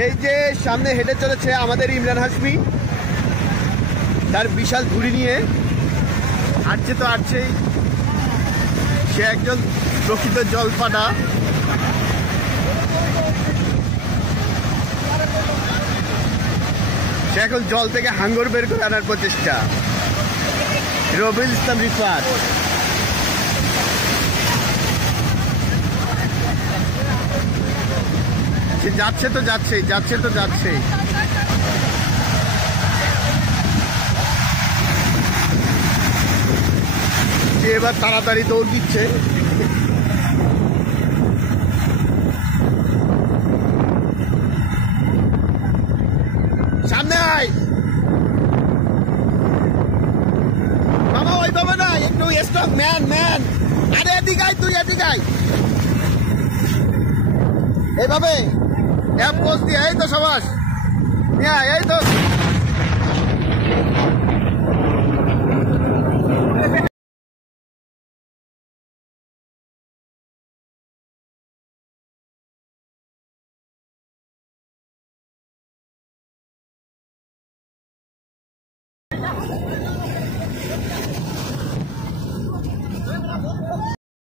এই যে সামনে হেঁটে চলেছে আমাদের ইমরান হাশমি, তার বিশাল ঝুড়ি নিয়ে আসছে তো আসছেই। সে একজন প্রকৃত জলপাটা। সে এখন জল থেকে হাঙ্গর বের করে আনার প্রচেষ্টা। রবিউল ইসলাম রিফাত। সে যাচ্ছে তো যাচ্ছেই, যাচ্ছে তো যাচ্ছেই। সে এবার তাড়াতাড়ি দৌড় দিচ্ছে। সামনে আয় মামা, ওইভাবে না, একটু স্ট্রং ম্যান ম্যান। আরে এদিকে আয়, তুই এদিকে আয়, এইভাবে অ্যাপ পোস্ট দিয়ে। এই তো সবাস।